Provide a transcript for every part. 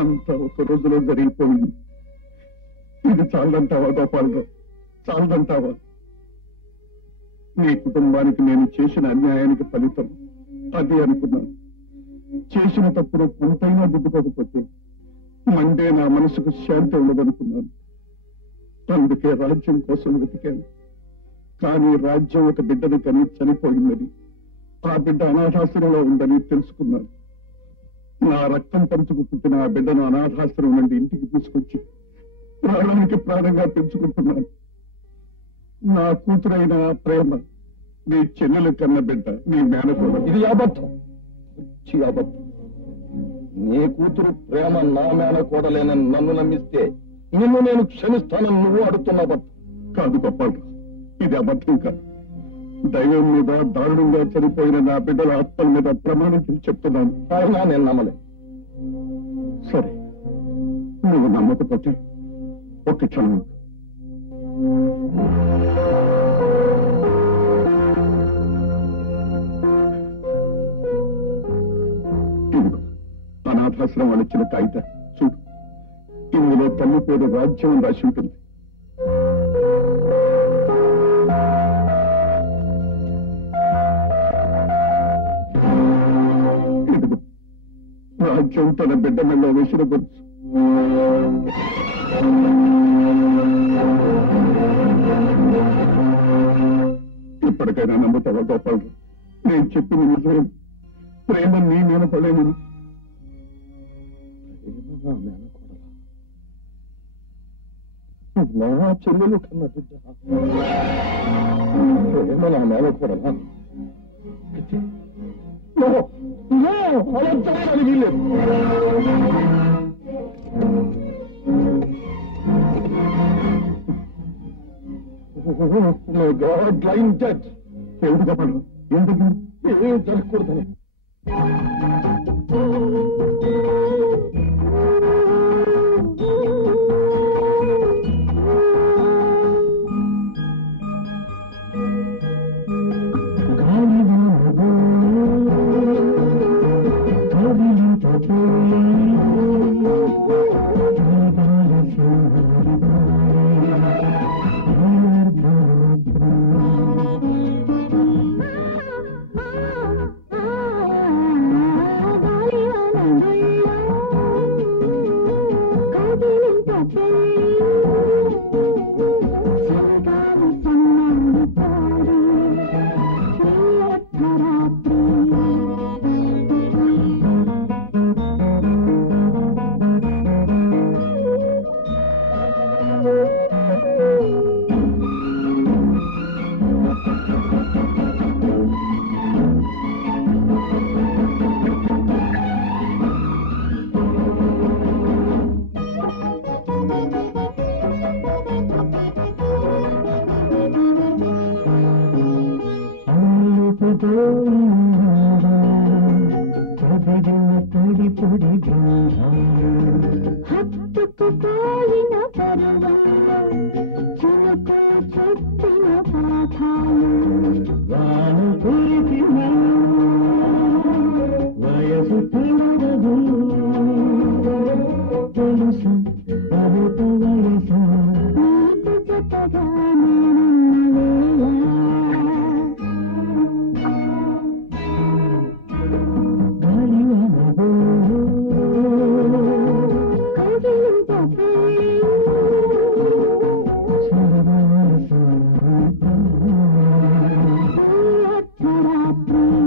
అంత ఒక రోజులో జరిగిపోయింది. ఇది చాలంటావా గోపాలరావు? చాలదంటావా? నీ కుటుంబానికి నేను చేసిన అన్యాయానికి ఫలితం అది అనుకున్నాను. చేసిన తప్పుడు కొంతైనా దిద్దుకోకపోతే మండే నా మనసుకు శాంతి ఉండదనుకున్నాను. అందుకే రాజ్యం కోసం వెతికాను. కానీ రాజ్యం ఒక బిడ్డను కని చనిపోయిందని, ఆ బిడ్డ అనాథాశ్రమంలో ఉందని తెలుసుకున్నాను. నా రక్తం పంచుకు పుట్టిన ఆ బిడ్డను అనాథాశ్రమం నుండి ఇంటికి తీసుకొచ్చి ప్రాణానికి ప్రాణంగా పెంచుకుంటున్నాను. నా కూతురైన ప్రేమ నీ చెల్లెలు కన్న బిడ్డ నీ మేనకోడ. ఇది అబద్ధం, వచ్చి అబద్ధం. నీ కూతురు ప్రేమ నా మేనకోడలేనని నన్ను నమ్మిస్తే నిన్ను నేను క్షమిస్తానని నువ్వు అడుగుతున్న అబద్ధం. కాదు గోపాలరావు, ఇది అబద్ధం కాదు. దైవం మీద దారుణంగా చనిపోయిన నా బిడ్డల ఆత్మల మీద ప్రమాణం చేసి చెప్తున్నాను. అయినా నేను నమ్మలేదు. సరే, నువ్వు నమ్మకపోతే ఒక్క క్షణం. ఇదిగో అనాథాశ్రమాలు ఇచ్చిన కాగిత చూడు. ఇందులో తల్లి పేరు రాజ్యం రాసి ఉంటుంది. రాజ్యం తన బిడ్డ మెళ్ళ వేసిన గొలుసు. ఇప్పటికైనా నమ్ముతావా గోపాలరావు? నేను చెప్పిన నిజమే. ప్రేమ నీ మేనపడలేను. నా చెల్లెలు కన్న బిడ్డ ప్రేమ నా మేనకోడలా? అలా జరగడానికి వీల్లేదు. ఎందుకు చెప్పండి? ఎందుకు ఏం జరగకూడదని. రాత్రి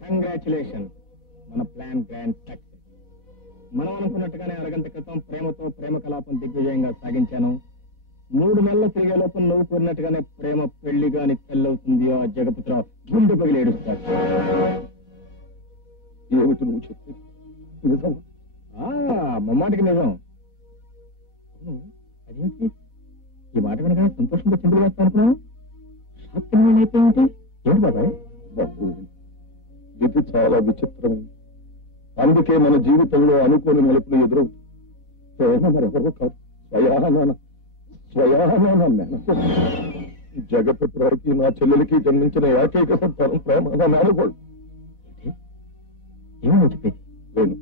కంగ్రాచులేషన్, మన ప్లాన్ గ్రాండ్ సక్సెస్. మనం అనుకున్నట్టుగానే అరగంట క్రితం ప్రేమతో ప్రేమ కలాపం దిగ్విజయంగా సాగించాను. 3 నెలలు తిరిగే లోపల నువ్వు కోరినట్టుగానే ప్రేమ పెళ్లిగాని తెల్లవుతుంది. ఆ జగపతిరావు గుండె పగిలి ఏడుస్తాడు. ఏమిటి నువ్వు చెప్పేది? నిజం? మమ్మాటికి నిజం. అదేంటి ఈ మాట వినగానే సంతోషంగా చింతలు వేస్తా అనుకున్నాను. షాక్ అయిపోయింది. ఏంటి బాబాయ్? బాబు, ఇది చాలా విచిత్రమైంది. అందుకే మన జీవితంలో అనుకోని మలుపులు ఎదురవుతుంది. ప్రేమ మరెవరో కాదు, స్వయాన మేనకో. జగపతిరావుకి నా చెల్లెలికి జన్మించిన ఏకైక సంతానం ప్రేమ, నా మేనకోడు. ఏమో చెప్పేది? లేను,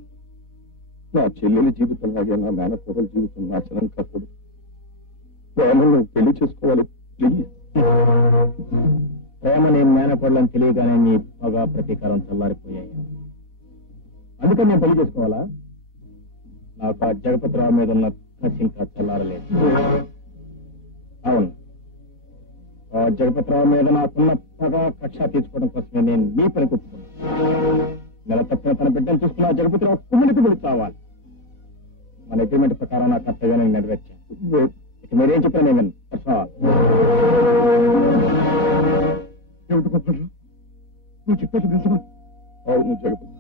నా చెల్లెలి జీవితంలాగే నా మేనకోడల జీవితం నాశనం కాకూడదు. ప్రేమను పెళ్లి చేసుకోవాలి ప్లీజ్. ప్రేమ నేను మేనపడలని తెలియగానే నీ పగ ప్రతీకారం చల్లారిపోయాయి. అందుకని నేను పెళ్లి చేసుకోవాలా? నాకు ఆ జగపతిరావు మీద ఉన్న కసి ఇంకా చల్లారలేదు. అవును, ఆ జగపతిరావు మీద నాకున్న పగ కక్ష తీర్చుకోవడం కోసమే నేను నీ పని కూర్చుకున్నాను. నెల తప్పిన తన బిడ్డను చూసుకున్న ఆ జగపతిరావు కుమ్మిడికి పిలిచి కావాలి. మన అగ్రిమెంట్ ప్రకారం నా కర్తవ్యాన్ని నెరవేర్చాను. ఇక మీరేం చెప్పాను నేను ఏమిటి గొప్పలు? నువ్వు చెప్పేది నిజమా? అవును జగపతి,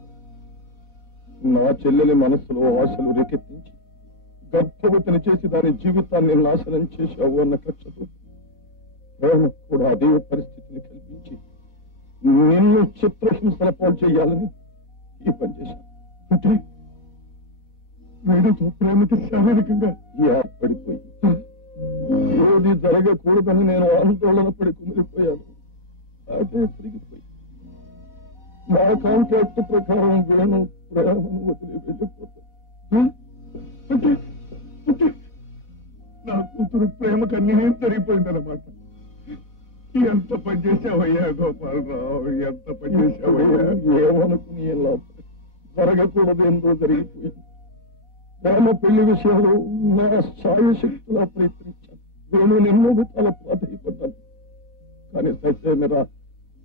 నా చెల్లెలి మనస్సులో ఆశలు రేకెత్తించి గర్భవతిని చేసి దాని జీవితాన్ని నాశనం చేశావు అన్న కక్షతో ప్రేమ కూడా అదే పరిస్థితిని కల్పించి నిన్ను చిత్రహింసల పాలు చేయాలని ఈ పని చేశాను. అంటే వేడితో ప్రేమకి శారీరకంగా ఏర్పడిపోయి ఏది జరగకూడదని నేను ఆందోళన పడి కుమిలిపోయాను. అదే తిరిగిపోయి నా కాంట్రాక్ట్ ప్రకారం వేణు ప్రేమను వదిలి వెళ్ళిపోతాను. నా కూతురు ప్రేమకు అన్యాయం జరిగిపోయిందన్నమాట. ఎంత పని చేసావయ్యా గోపాలరావు, ఎంత పని చేసావయ్యా. ఏమనుకుని ఎలా జరగకూడదు ఎంతో జరిగిపోయింది. ప్రేమ పెళ్లి విషయంలో నా సాయశక్తులా ప్రయత్నించాను. వేణు ఎన్నో విధాల ప్రాధాన్యపడ్డాను. కానీ సత్యమేరా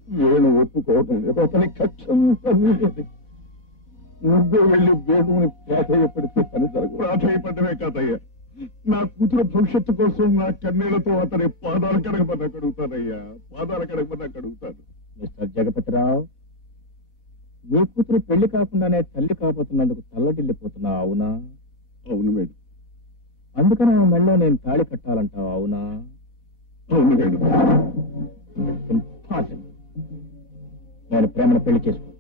వేణు ఒప్పుకోవడం లేదు. అతని కక్షంతా నీది. నువ్వే వెళ్ళి వేణుని ప్రాధాన్యపడితే పని జరగదు. ప్రాధాన్యపడమే కాదయ్యా, నా కూతురు భవిష్యత్తు కోసం నా కన్నీళ్లతో అతని పాదాలు కడగమని అడుగుతానయ్యా, పాదాలు కడగమని అడుగుతాను. మిస్టర్ జగపతిరావు, నీ కూతురు పెళ్లి కాకుండానే తల్లి కాబోతున్నందుకు తల్లడిల్లిపోతున్నా అవునా? అవును మేడం. అందుకని ఆ మెళ్ళో నేను తాళి కట్టాలంటావు అవునా? అవును మేడం. నేను ప్రేమను పెళ్లి చేసుకోను.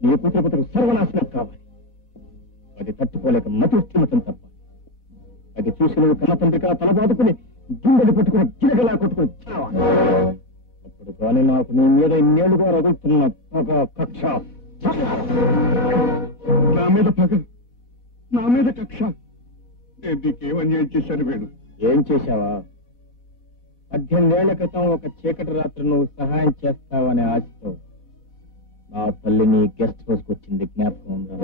నీ కూతురు కూతురు సర్వనాశనం కావాలి. అది తట్టుకోలేక మతి ఉత్తిమతం తప్ప. అది చూసి నువ్వు కన్న తండ్రిగా తలబాదుకుని గుండెలు పట్టుకుని గిరగలా కొట్టుకుని చావాలి. అప్పుడు కానీ నాకు నీ మీద ఇన్నేళ్లుగా రగులుతున్న పగ కక్ష. నా మీద పగ, నా మీద కక్ష. నేను నీకేమన్యాయం చేశాను వేణు? ఏం చేశావా? 18 ఏళ్ల క్రితం ఒక చీకటి రాత్రి నువ్వు సహాయం చేస్తావనే ఆశతో నా తల్లిని గెస్ట్ హౌస్కి వచ్చింది జ్ఞాపకం ఉందా?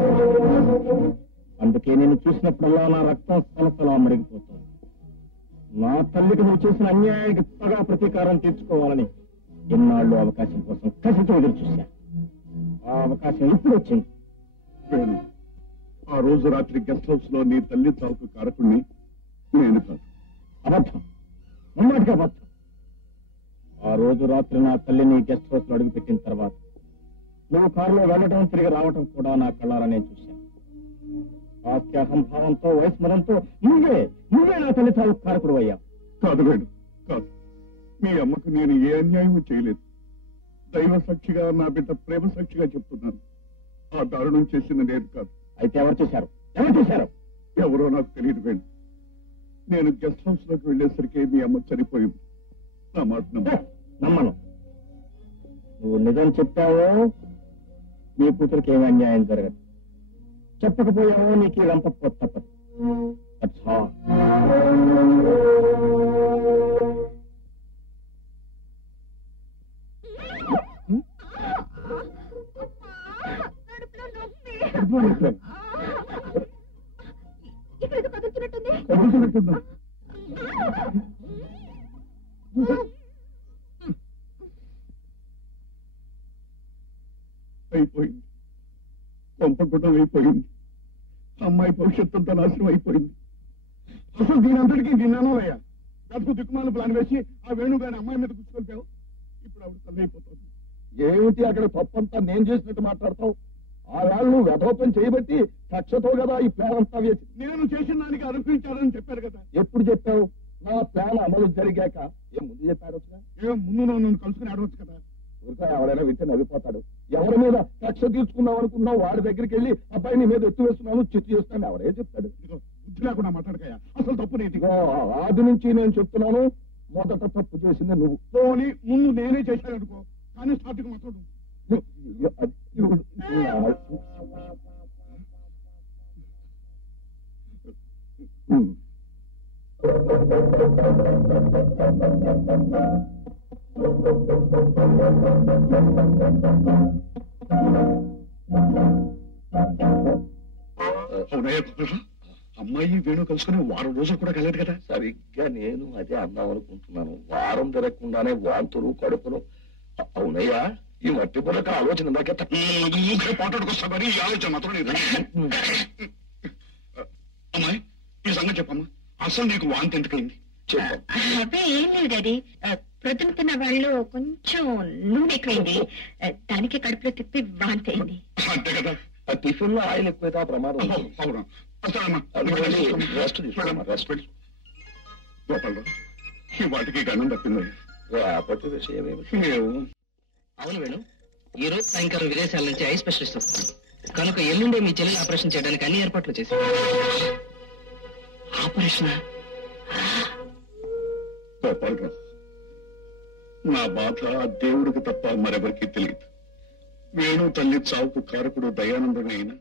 అందుకే నేను చూసినప్పుడల్లా నా రక్తం సలసలా మరిగిపోతుంది. నా తల్లికి నువ్వు చేసిన అన్యాయానికి పగా ప్రతీకారం తీర్చుకోవాలని ఎన్నాళ్ళు అవకాశం కోసం కసితో ఎదురు చూశా. ఆ అవకాశం ఇప్పుడు వచ్చింది. వేణు, ఆ రోజు రాత్రి గెస్ట్ హౌస్ లో నీ తల్లి చావుకు కారకుణ్ణి నేను కాదు. అబద్ధం, ముమ్మాటికి అబద్ధం. రోజు రాత్రి నా తల్లిని గెస్ట్ హౌస్ లో అడుగుపెట్టిన తర్వాత నువ్వు కారులో వెళ్ళటం తిరిగి రావటం కూడా నా కళ్ళారా నేను చూశాను. ఆస్తి అహంభావంతో వయస్మరంతో నువ్వే నా తల్లి చావు కారకుడు అయ్యావు. కాదు వేణు, కాదు. మీ అమ్మకు నేను ఏ అన్యాయము చేయలేదు. దైవ సాక్షిగా నా బిడ్డ ప్రేమ సాక్షిగా చెప్తున్నాను. ఆ దారుణం చేసింది నేను కాదు. అయితే ఎవరు చేశారు? ఎవరో నాకు తెలియదు వేణు. నేను గెస్ట్ హౌస్ లోకి వెళ్ళేసరికి మీ అమ్మ చనిపోయింది. నా మాట నమ్మను. నువ్వు నిజం చెప్పావో నీ కూతురికి ఏమి అన్యాయం జరగదు. చెప్పకపోయావో నీకు ఈ రంప తప్పదు. అయిపోయింది. కొంపగుడ్డం అయిపోయింది. అమ్మాయి భవిష్యత్తు అంతా నాశనం అయిపోయింది. అసలు దీనంతటికీ నిన్నానోయ్యా. గతుకు దిక్కుమాలను ప్లాన్ వేసి ఆ వేణుగాని అమ్మాయి మీద కూర్చుకొల్పావు. ఇప్పుడు ఆవిడ తల్లి అయిపోతుంది. ఏమిటి అక్కడ తప్పంతా నేను చేసినట్టు మాట్లాడతావు? ఆ వాళ్ళు వ్యధోపం చేయబట్టి కక్షతో కదా ఈ ప్లాన్ అంతా వేసి. నేను చేసిన దానికి అనుభవించాలని చెప్పారు కదా. ఎప్పుడు చెప్పావు? నా ప్లాన్ అమలు జరిగాక. ఏం ముందు చెప్పాడు? ముందు నన్ను కలుసుకుని ఆడవచ్చు కదా. ఊరికా ఎవరైనా వింటే నవ్విపోతాడు. ఎవరి మీద కక్ష తీర్చుకుందాం అనుకున్నావు వాడి దగ్గరికి వెళ్ళి అబ్బాయి నీ మీద ఎత్తు వేస్తున్నాను చిత్తు చేస్తాను ఎవరే చెప్తాడు? బుద్ధి లేకుండా మాట్లాడకాయ. అసలు తప్పు నీది. ఆది నుంచి నేను చెప్తున్నాను, మొదట తప్పు చేసింది నువ్వు. పోనీ ముందు నేనే చేశాను అనుకో, కానీ స్టార్టింగ్ మాట్లాడు. అమ్మాయి వేణు కలుసుకుని వారం రోజులు కూడా కలదు కదా. సరిగ్గా నేను అదే అన్నాం అనుకుంటున్నాను. వారం తిరగకుండానే వాంతులు కడుపును. అవునయ్యా, ఈ మట్టి బుర్రక ఆలోచన పాటాడుకొస్తా మరి ఈ ఆలోచన మాత్రం అమ్మాయి ఈ సంగతి చెప్పమ్మా. అసలు నీకు వాంతి ఎందుకైంది? అవే ఏం లేదు డాడీ. ప్రొద్దున తిన్న వాళ్ళు కొంచెం నూనె ఎక్కువైంది, దానికి కడుపులో తిప్పి వాంతి అయింది. అంతే కదా. ఆ టిఫిన్ లో ఆయిల్ ఎక్కువైతే ఆ ప్రమాదం. అవునా? గోపాలరావు, ఈ వాటికి గణం తప్పింది. అప్పటి విషయం అవును వేణు, ఈ రోజు సాయంకాలం విదేశాల నుంచి ఐ స్పెషలిస్ట్ వస్తుంది కనుక ఎల్లుండే మీ చెల్లెలు ఆపరేషన్ చేయడానికి అన్ని ఏర్పాట్లు చేసి. ఆపరేషన్? గోపాలరావు, నా బాధ దేవుడికి తప్ప మరెవరికి తెలియదు. వేణు తల్లి చావుకు కారకుడు దయానందమే అయినా